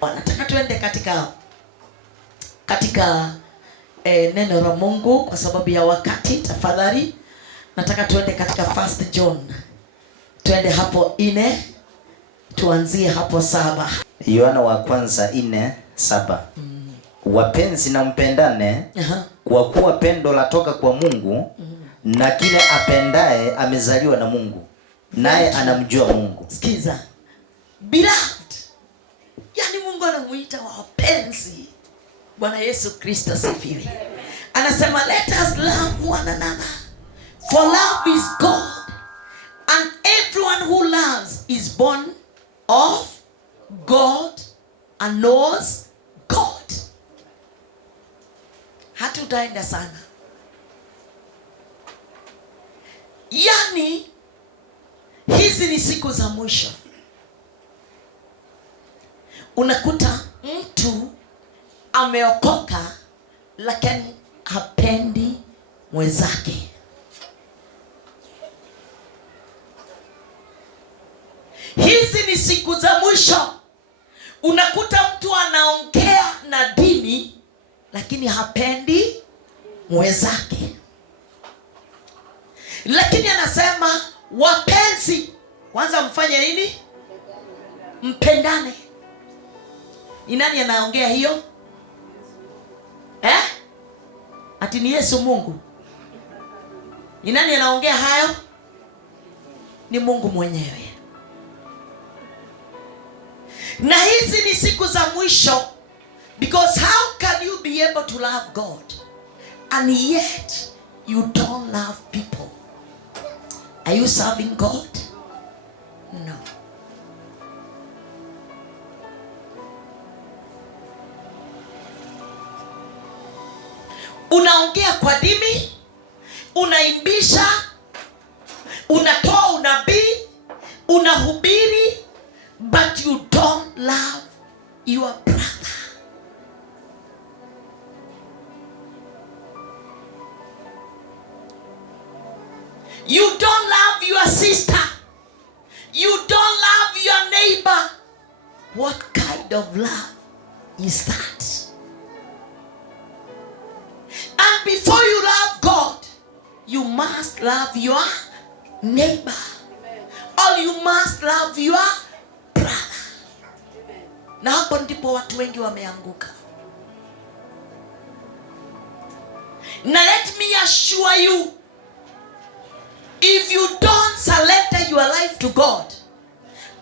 Nataka tuende katika neno la Mungu kwa sababu ya wakati. Tafadhali nataka tuende katika 1 John. Tuende hapo 4, tuanzie hapo 7. Yohana wa kwanza 4:7. Wapenzi na mpendane, kwa kuwa pendo latoka kwa Mungu, na kile apendaye amezaliwa na Mungu, naye anamjua Mungu. Sikiza. Beloved. Yani Mungu anamuita wapenzi. Bwana Yesu Kristo asifiwe. Anasema let us love one another. For love is God. And everyone who loves is born of God and knows God. Hatutaenda sana. Yani hizi ni siku za mwisho. Unakuta mtu ameokoka lakini hapendi mwenzake. Hizi ni siku za mwisho. Unakuta mtu anaongea na dini lakini hapendi mwenzake. Lakini anasema wapenzi, kwanza mfanye nini? Mpendane. Ni nani anaongea hiyo? Ati ni Yesu Mungu? Ni nani anaongea hayo? Ni Mungu mwenyewe. Na hizi ni siku za mwisho, because how can you be able to love God and yet you don't love people? Are you serving God? No. Unaongea kwa dini, unaimbisha, unatoa unabii, unahubiri, but you don't love your brother. You don't love your sister. You don't love your neighbor. What kind of love is that? And before you love God, you must love your neighbor. Or you must love your brother. Na hapo ndipo watu wengi wameanguka. Na let me assure you, if you don't surrender your life to God,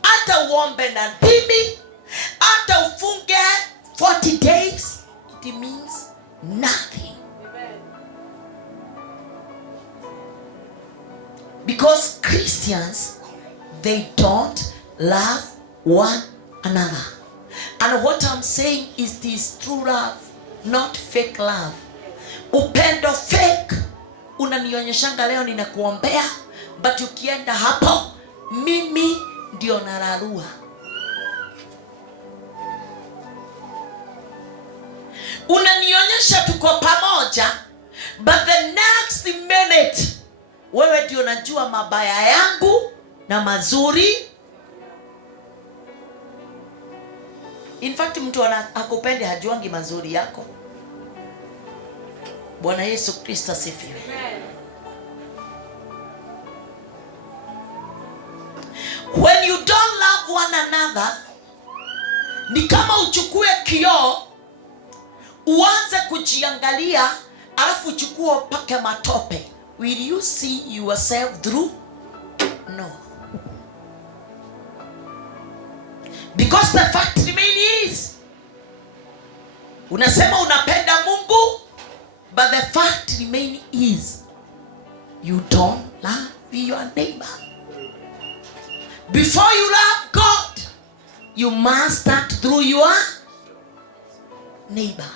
hata uombe na dini, hata ufunge 40 days, it means nothing. Because Christians, they don't love one another. And what I'm saying is this true love, not fake love. Upendo fake, unanionyeshanga leo ninakuombea, but ukienda hapo, mimi ndio nararua. Unanionyesha tuko pamoja, but the next minute, wewe ndio unajua mabaya yangu na mazuri. In fact, mtu akupende hajuangi mazuri yako. Bwana Yesu Kristo asifiwe. When you don't love one another, ni kama uchukue kioo, uanze kujiangalia, alafu uchukue upake matope. Will you see yourself through? No. Because the fact remains is, unasema unapenda Mungu, but the fact remains is, you don't love your neighbor. Before you love God, you must start through your neighbor.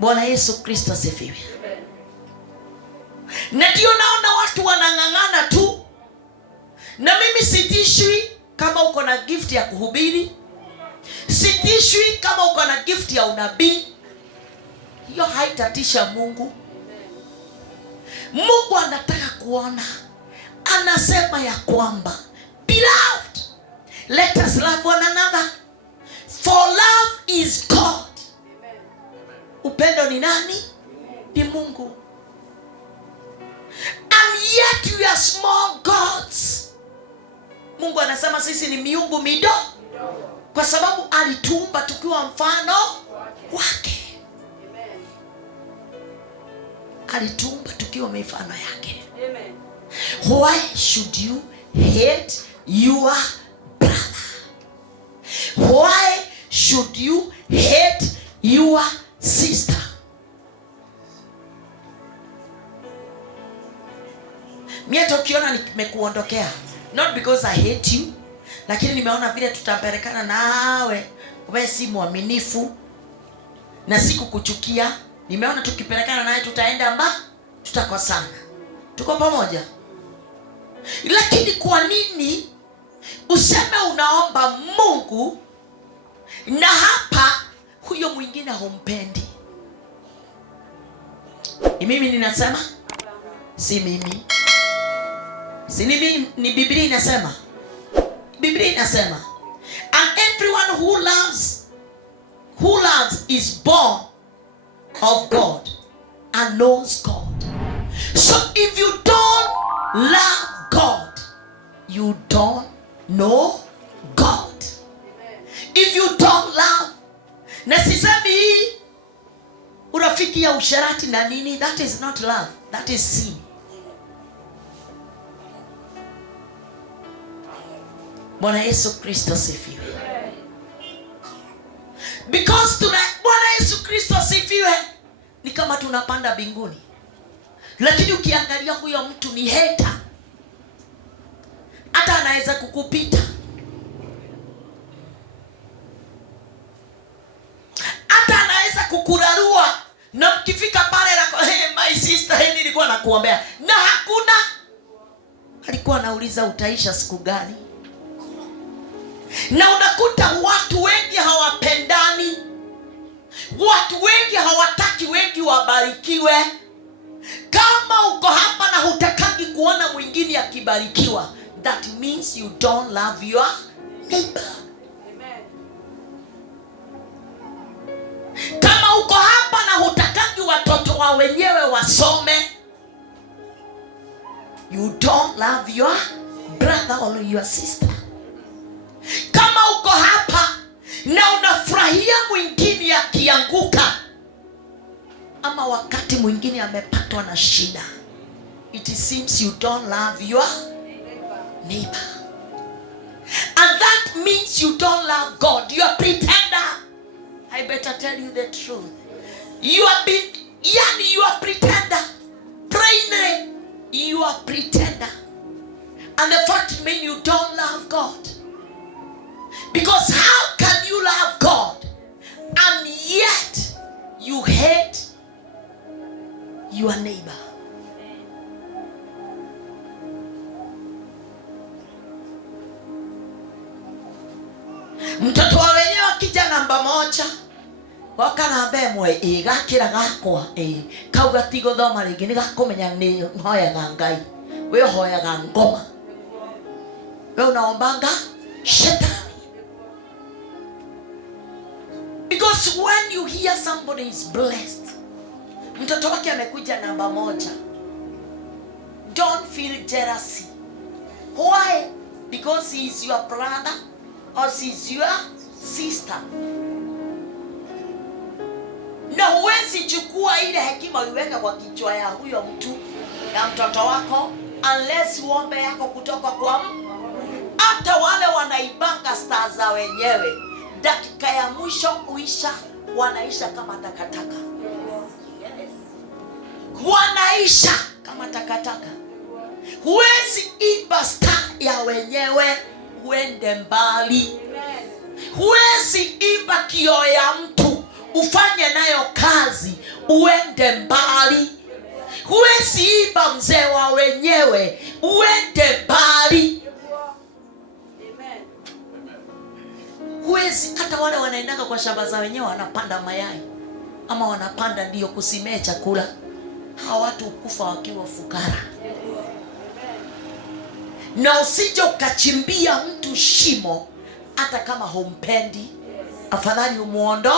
Bwana Yesu Kristo asifiwe. Na ndio naona watu wanang'ang'ana tu. Na mimi sitishwi kama uko na gift ya kuhubiri. Sitishwi kama uko na gift ya unabii. Hiyo haitatisha Mungu. Mungu anataka kuona. Anasema ya kwamba, beloved, Let us love one another. For love is God. Upendo ni nani? Ni Mungu. And yet we are small gods. Mungu anasema sisi ni miungu midogo kwa sababu alituumba tukiwa mfano wake. Alituumba tukiwa mifano yake. Why should you hate your brother? Why should you hate your sister? Mimi hata ukiona nimekuondokea, not because I hate you, lakini nimeona vile tutapelekana nawe, wewe si mwaminifu na sikukuchukia. Nimeona tukipelekana naye tutaenda tutakosana. Tuko pamoja? Lakini kwa nini useme unaomba Mungu na hapa huyo mwingine humpendi? Ni mimi ninasema? Si mimi. Si mimi, ni Biblia inasema. Biblia inasema, and everyone who loves is born of God and knows God. So if you don't love God, you don't know God. If you don't love, na sisemi hii urafiki ya usharati na nini, that is not love, that is sin. Bwana Yesu Kristo sifiwe. Because Bwana Yesu Kristo sifiwe, ni kama tunapanda mbinguni. Lakini ukiangalia huyo mtu ni hater. Hata anaweza kukupita. Hata anaweza kukurarua. Na mkifika pale na hey, my sister, hey, nilikuwa nakuombea. Na hakuna. Alikuwa anauliza utaisha siku gani? Na unakuta watu wengi hawapendani. Watu wengi hawataki wengi wabarikiwe. Kama uko hapa na hutaki kuona mwingine akibarikiwa, that means you don't love your neighbor. Amen. Kama uko hapa na hutaki watoto wa wenyewe wasome, you don't love your brother or your sister. Kama uko hapa na unafurahia mwingine akianguka ama wakati mwingine amepatwa na shida, it seems you don't love your neighbor. And that means you don't love God. You are pretender. I better tell you the truth. You are pretender. Plainly, you are pretender. And the fact means you don't love God. Because how can you love God and yet you hate your neighbor? Mtoto wa wenyewe akija namba moja wakana mbemwe igakira gakwa kau gatigo thoma ringi ni gakumenya ni hoyaga Ngai, we hoyaga ngoma, we unaombanga shetani. Because when you hear somebody is blessed, mtoto wake amekuja namba moja, don't feel jealousy. Why? Because he is your brother or she is your sister. Na huwezi chukua ile hekima uiweka kwa kichwa ya huyo mtu ya mtoto wako unless uombe yako kutoka kwa hata wale wanaibanga star za wenyewe. Dakika ya mwisho uisha, wanaisha kama takataka. Wanaisha kama takataka. Huwezi imba star ya wenyewe uende mbali. Huwezi imba kioo ya mtu ufanye nayo kazi uende mbali. Huwezi imba mzee wa wenyewe uende mbali. Huwezi, hata wale wanaendanga kwa shamba za wenyewe wanapanda mayai ama wanapanda ndio kusimea chakula, hawa watu ukufa wakiwa fukara. Na usije ukachimbia mtu shimo hata kama humpendi, afadhali umuondo